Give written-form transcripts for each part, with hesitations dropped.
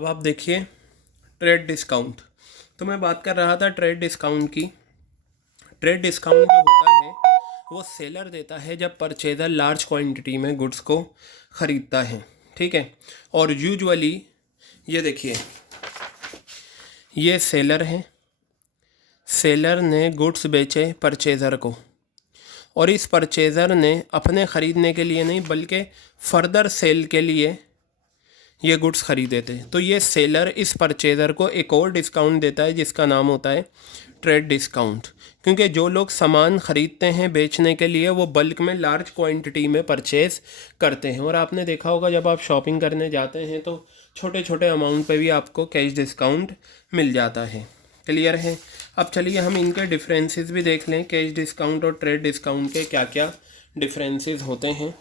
अब आप देखिए ट्रेड डिस्काउंट। तो मैं बात कर रहा था ट्रेड डिस्काउंट की। ट्रेड डिस्काउंट जो होता है वो सेलर देता है जब परचेज़र लार्ज क्वांटिटी में गुड्स को ख़रीदता है, ठीक है। और यूजुअली ये देखिए, ये सेलर है, सेलर ने गुड्स बेचे परचेज़र को, और इस परचेज़र ने अपने ख़रीदने के लिए नहीं बल्कि फ़र्दर सेल के लिए ये गुड्स ख़रीदे थे। तो ये सेलर इस परचेज़र को एक और डिस्काउंट देता है जिसका नाम होता है ट्रेड डिस्काउंट, क्योंकि जो लोग सामान ख़रीदते हैं बेचने के लिए वो बल्क में लार्ज क्वांटिटी में परचेज़ करते हैं। और आपने देखा होगा जब आप शॉपिंग करने जाते हैं तो छोटे छोटे अमाउंट पे भी आपको कैश डिस्काउंट मिल जाता है। क्लियर है। अब चलिए हम इनके डिफरेंसेस भी देख लें, कैश डिस्काउंट और ट्रेड डिस्काउंट के क्या क्या डिफरेंसेस होते हैं।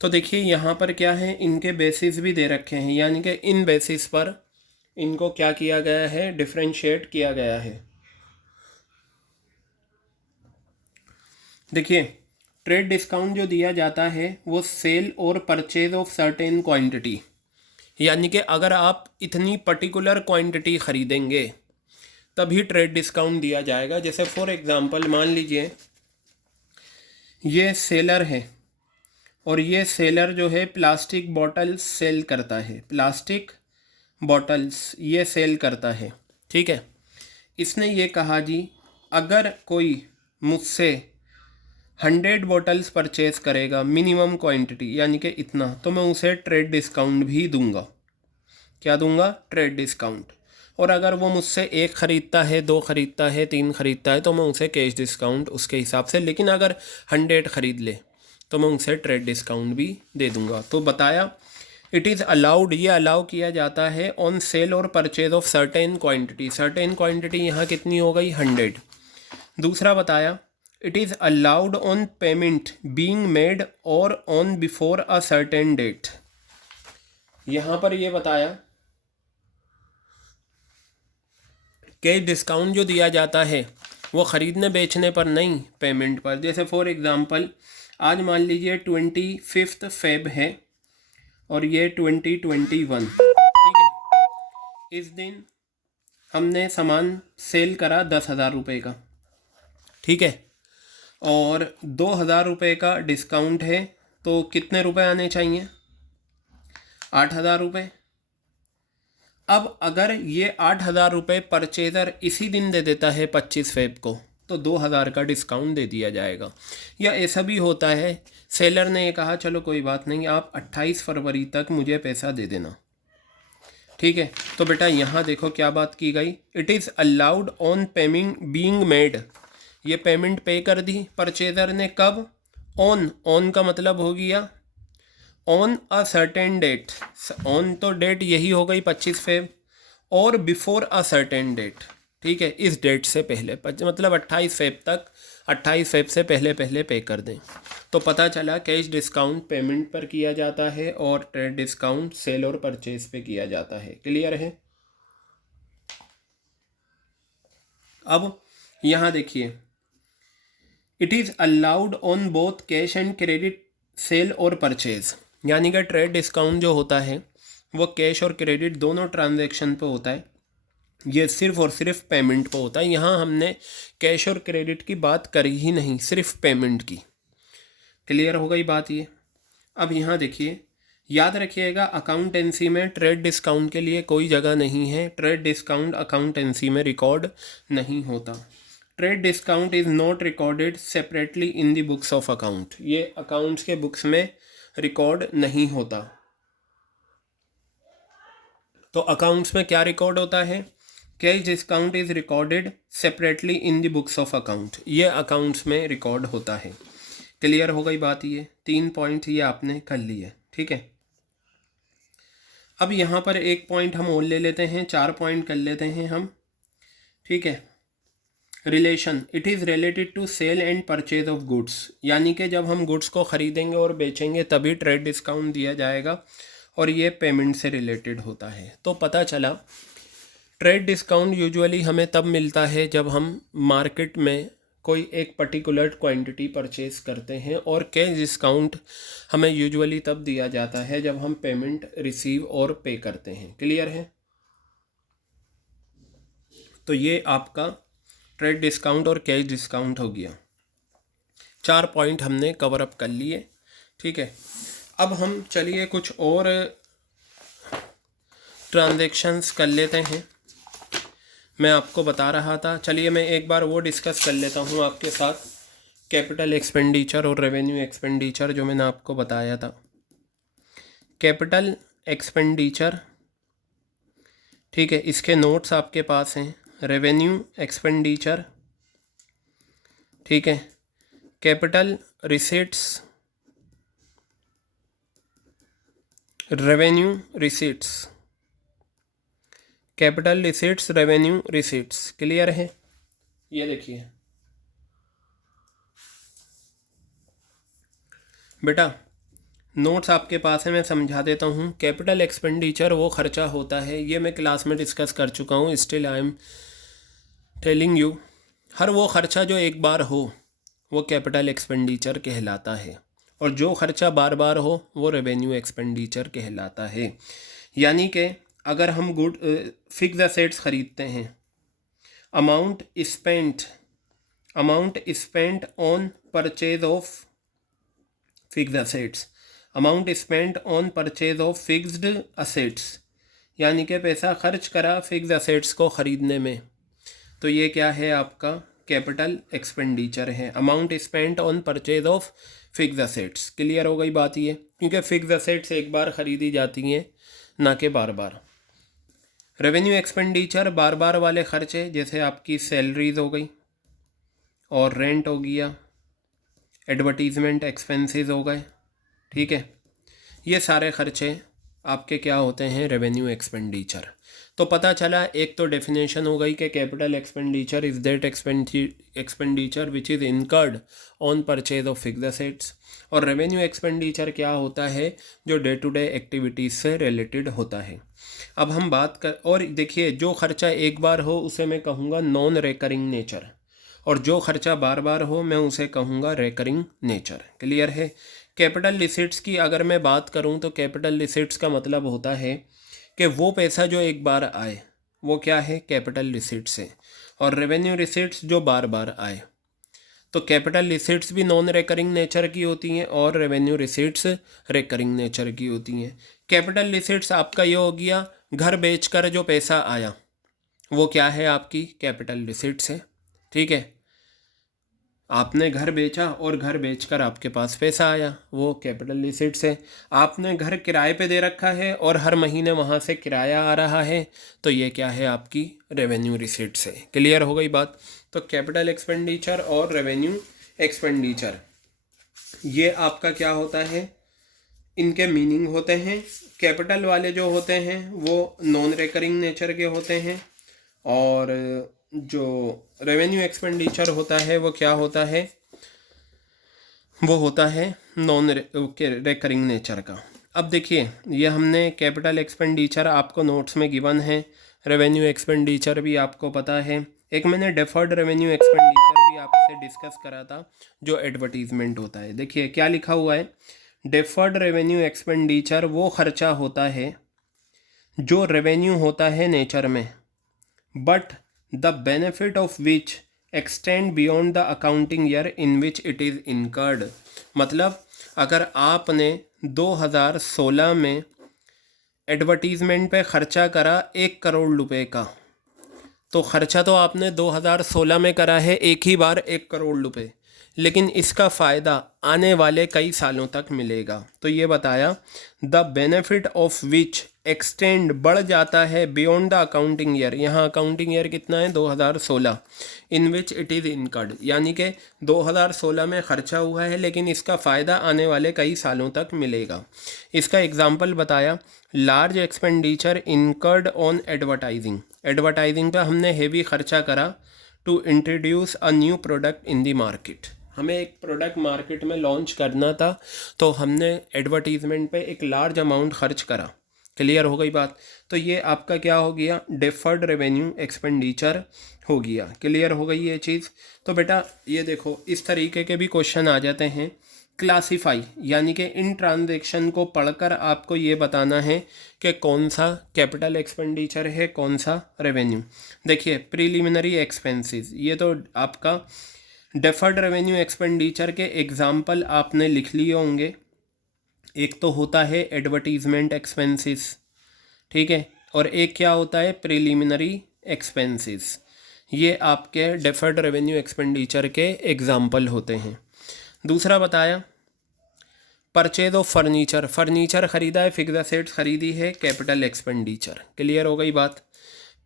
तो देखिए यहाँ पर क्या है, इनके बेसिस भी दे रखे हैं, यानी कि इन बेसिस पर इनको क्या किया गया है, डिफरेंशिएट किया गया है। देखिए ट्रेड डिस्काउंट जो दिया जाता है वो सेल और परचेज ऑफ सर्टेन क्वांटिटी, यानी कि अगर आप इतनी पर्टिकुलर क्वांटिटी ख़रीदेंगे तभी ट्रेड डिस्काउंट दिया जाएगा। जैसे फॉर एग्ज़ाम्पल मान लीजिए ये सेलर है और ये सेलर जो है प्लास्टिक बॉटल्स सेल करता है, प्लास्टिक बॉटल्स ये सेल करता है, ठीक है। इसने ये कहा जी अगर कोई मुझसे 100 बॉटल्स परचेज़ करेगा मिनिमम क्वांटिटी, यानी कि इतना, तो मैं उसे ट्रेड डिस्काउंट भी दूंगा। क्या दूंगा? Trade discount. और अगर वो मुझसे एक ख़रीदता है, दो ख़रीदता है, तीन ख़रीदता है तो मैं उसे कैश डिस्काउंट उसके हिसाब से, लेकिन अगर 100 ख़रीद ले तो मैं उसे ट्रेड डिस्काउंट भी दे दूंगा। तो बताया इट इज़ अलाउड, ये अलाउ किया जाता है ऑन सेल और purchase of certain quantity. Certain quantity यहाँ कितनी हो गई? 100। दूसरा बताया it is allowed on payment being made और on before a certain date. यहाँ पर ये बताया कि डिस्काउंट जो दिया जाता है वो ख़रीदने बेचने पर नहीं, पेमेंट पर। जैसे फॉर एग्ज़ाम्पल आज मान लीजिए 25 फेब है और ये 2021, ठीक है। इस दिन हमने सामान सेल करा 10,000 रुपये का, ठीक है, और 2,000 रुपये का डिस्काउंट है, तो कितने रुपए आने चाहिए? 8,000 रुपये। अब अगर ये 8,000 रुपये परचेज़र इसी दिन दे देता है 25 फेब को, तो 2,000 का डिस्काउंट दे दिया जाएगा। या ऐसा भी होता है सेलर ने ये कहा चलो कोई बात नहीं, आप 28 फरवरी तक मुझे पैसा दे देना, ठीक है। तो बेटा यहाँ देखो क्या बात की गई, it is allowed on payment being made. ये पेमेंट पे कर दी परचेज़र ने, कब? ऑन, ऑन का मतलब हो गया on a certain date. On तो डेट यही हो गई 25 फेब, और बिफोर अ सर्टेन डेट, ठीक है, इस डेट से पहले, मतलब 28 फेब तक, 28 फेब से पहले पहले पे कर दें। तो पता चला कैश डिस्काउंट पेमेंट पर किया जाता है और ट्रेड डिस्काउंट सेल और परचेज पे किया जाता है। क्लियर है। अब यहाँ देखिए it is allowed on both cash and credit sale और परचेज, यानी कि ट्रेड डिस्काउंट जो होता है वो कैश और क्रेडिट दोनों ट्रांजैक्शन पे होता है, ये सिर्फ और सिर्फ पेमेंट पे होता है। यहाँ हमने कैश और क्रेडिट की बात करी ही नहीं, सिर्फ पेमेंट की। क्लियर हो गई बात ये। अब यहाँ देखिए, याद रखिएगा अकाउंटेंसी में ट्रेड डिस्काउंट के लिए कोई जगह नहीं है, ट्रेड डिस्काउंट अकाउंटेंसी में रिकॉर्ड नहीं होता। Trade discount is not recorded separately in the books of account, ये अकाउंट्स के बुक्स में रिकॉर्ड नहीं होता। तो अकाउंट्स में क्या रिकॉर्ड होता है? Cash discount is recorded separately in the books of account, ये अकाउंट्स में रिकॉर्ड होता है। क्लियर हो गई बात ये। 3 पॉइंट ये आपने कर लिए, ठीक है। अब यहाँ पर एक पॉइंट हम और ले लेते हैं, 4 पॉइंट कर लेते हैं हम, ठीक है। Relation, it is related to sale and purchase of goods, यानी कि जब हम गुड्स को ख़रीदेंगे और बेचेंगे तभी ट्रेड डिस्काउंट दिया जाएगा, और ये पेमेंट से रिलेटेड होता है। तो पता चला ट्रेड डिस्काउंट यूजुअली हमें तब मिलता है जब हम मार्केट में कोई एक पर्टिकुलर क्वांटिटी परचेज करते हैं, और कैश डिस्काउंट हमें यूजुअली तब दिया जाता है जब हम पेमेंट रिसीव और पे करते हैं। क्लियर है? तो ये आपका ट्रेड डिस्काउंट और कैश डिस्काउंट हो गया। 4 पॉइंट हमने कवर अप कर लिए। ठीक है, अब हम चलिए कुछ और ट्रांजैक्शंस कर लेते हैं। मैं आपको बता रहा था, चलिए मैं एक बार वो डिस्कस कर लेता हूँ आपके साथ, कैपिटल एक्सपेंडिचर और रेवेन्यू एक्सपेंडिचर जो मैंने आपको बताया था। कैपिटल एक्सपेंडिचर, ठीक है, इसके नोट्स आपके पास हैं। रेवेन्यू एक्सपेंडिचर, ठीक है, capital receipts, revenue receipts, capital receipts, revenue receipts. Clear है? ये देखिए बेटा, नोट्स आपके पास है, मैं समझा देता हूँ। कैपिटल एक्सपेंडिचर वो खर्चा होता है, ये मैं क्लास में डिस्कस कर चुका हूँ, still I am telling you. हर वो खर्चा जो एक बार हो वो कैपिटल एक्सपेंडिचर कहलाता है, और जो खर्चा बार बार हो वो रेवेन्यू एक्सपेंडिचर कहलाता है। यानी कि अगर हम फिक्स एसेट्स खरीदते हैं, amount spent on purchase of fixed assets, amount spent on purchase of fixed assets, यानी कि पैसा खर्च करा फिक्स्ड असेट्स को ख़रीदने में, तो ये क्या है? आपका कैपिटल एक्सपेंडिचर है। Amount spent on purchase of fixed assets. Clear हो गई बात ये? क्योंकि फिक्स्ड असेट्स एक बार ख़रीदी जाती हैं, ना कि बार बार। रेवेन्यू एक्सपेंडिचर बार बार वाले खर्चे, जैसे आपकी सैलरीज हो गई और रेंट हो गया, एडवर्टीज़मेंट एक्सपेंसेस हो गए, ठीक है, ये सारे खर्चे आपके क्या होते हैं? Revenue expenditure. तो पता चला, एक तो डेफिनेशन हो गई कि capital expenditure is that expenditure which is incurred on purchase of fixed assets, और रेवेन्यू एक्सपेंडिचर क्या होता है? जो डे टू डे एक्टिविटीज़ से रिलेटेड होता है। अब हम बात कर, और देखिए, जो खर्चा एक बार हो उसे मैं कहूँगा नॉन रेकरिंग नेचर, और जो खर्चा बार बार हो मैं उसे कहूँगा रेकरिंग नेचर। क्लियर है? कैपिटल रिसीट्स की अगर मैं बात करूँ तो कैपिटल रिसीट्स का मतलब होता है कि वो पैसा जो एक बार आए वो क्या है? कैपिटल रिसीट्स है। और रेवेन्यू रिसीट्स जो बार बार आए, तो कैपिटल रिसीट्स भी नॉन रेकरिंग नेचर की होती हैं और रेवेन्यू रिसीट्स रेकरिंग नेचर की होती हैं। कैपिटल रिसीट्स आपका ये हो गया, घर बेचकर जो पैसा आया वो क्या है? आपकी कैपिटल रिसीट्स है। ठीक है, आपने घर बेचा और घर बेचकर आपके पास पैसा आया, वो कैपिटल रिसीट्स है। आपने घर किराए पे दे रखा है और हर महीने वहाँ से किराया आ रहा है, तो ये क्या है? आपकी रेवेन्यू रिसीट्स है। क्लियर हो गई बात? तो कैपिटल एक्सपेंडिचर और रेवेन्यू एक्सपेंडिचर, ये आपका क्या होता है? इनके मीनिंग होते हैं। कैपिटल वाले जो होते हैं वो नॉन रेकरिंग नेचर के होते हैं, और जो रेवेन्यू एक्सपेंडिचर होता है वो क्या होता है? वो होता है नॉन रेकरिंग नेचर का। अब देखिए, ये हमने कैपिटल एक्सपेंडिचर आपको नोट्स में गिवन है, रेवेन्यू एक्सपेंडिचर भी आपको पता है। एक मैंने डेफर्ड रेवेन्यू एक्सपेंडिचर भी आपसे डिस्कस करा था, जो एडवर्टीजमेंट होता है। देखिए क्या लिखा हुआ है, डेफर्ड रेवेन्यू एक्सपेंडिचर वो खर्चा होता है जो रेवेन्यू होता है नेचर में, but the benefit of which extend beyond the accounting year in which it is incurred. मतलब अगर आपने 2016 में एडवर्टीज़मेंट पे ख़र्चा करा 1 करोड़ रुपए का, तो ख़र्चा तो आपने 2016 में करा है एक ही बार 1 करोड़ रुपए, लेकिन इसका फ़ायदा आने वाले कई सालों तक मिलेगा। तो ये बताया, the benefit of which extend बढ़ जाता है बियॉन्ड द अकाउंटिंग ईयर। यहाँ अकाउंटिंग ईयर कितना है? 2016। इन विच इट इज़ इनकर्ड, यानी कि 2016 में ख़र्चा हुआ है लेकिन इसका फ़ायदा आने वाले कई सालों तक मिलेगा। इसका एग्जाम्पल बताया, large expenditure incurred on advertising. Advertising पर हमने हेवी खर्चा करा to introduce a new product in the market. हमें एक प्रोडक्ट मार्केट में लॉन्च करना था, तो हमने एडवर्टीज़मेंट पे एक लार्ज अमाउंट खर्च करा। क्लियर हो गई बात। तो ये आपका क्या हो गया, डेफर्ड रेवेन्यू एक्सपेंडिचर हो गया। क्लियर हो गई ये चीज़। तो बेटा ये देखो इस तरीके के भी क्वेश्चन आ जाते हैं। क्लासिफाई यानी कि इन ट्रांजैक्शन को पढ़कर आपको ये बताना है कि कौन सा कैपिटल एक्सपेंडिचर है, कौन सा रेवेन्यू। देखिए प्रीलिमिनरी एक्सपेंसेस, ये तो आपका डेफर्ड रेवेन्यू एक्सपेंडिचर के एग्जाम्पल आपने लिख लिए होंगे। एक तो होता है एडवर्टीजमेंट एक्सपेंसेस, ठीक है, और एक क्या होता है प्रीलिमिनरी एक्सपेंसेस। ये आपके डेफर्ड रेवेन्यू एक्सपेंडिचर के एग्जाम्पल होते हैं। दूसरा बताया परचेज ऑफ फर्नीचर, फर्नीचर ख़रीदा है, फिक्स्ड एसेट्स खरीदी है, कैपिटल एक्सपेंडिचर। क्लियर हो गई बात।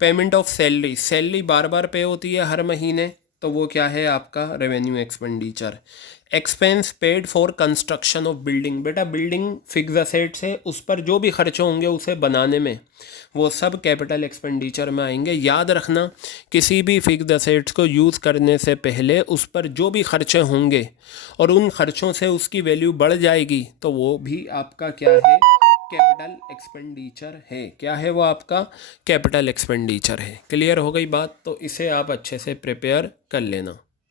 पेमेंट ऑफ सैलरी, सैलरी बार बार पे होती है हर महीने, तो वो क्या है आपका revenue expenditure. Expense paid for construction of building, बेटा बिल्डिंग फिक्स्ड एसेट्स है, उस पर जो भी खर्चे होंगे उसे बनाने में वो सब कैपिटल एक्सपेंडिचर में आएंगे। याद रखना किसी भी फिक्स्ड एसेट्स को यूज़ करने से पहले उस पर जो भी खर्चे होंगे और उन खर्चों से उसकी वैल्यू बढ़ जाएगी तो वो भी आपका क्या है, कैपिटल एक्सपेंडिचर है। क्या है वो आपका कैपिटल एक्सपेंडिचर है। क्लियर हो गई बात। तो इसे आप अच्छे से प्रिपेयर कर लेना।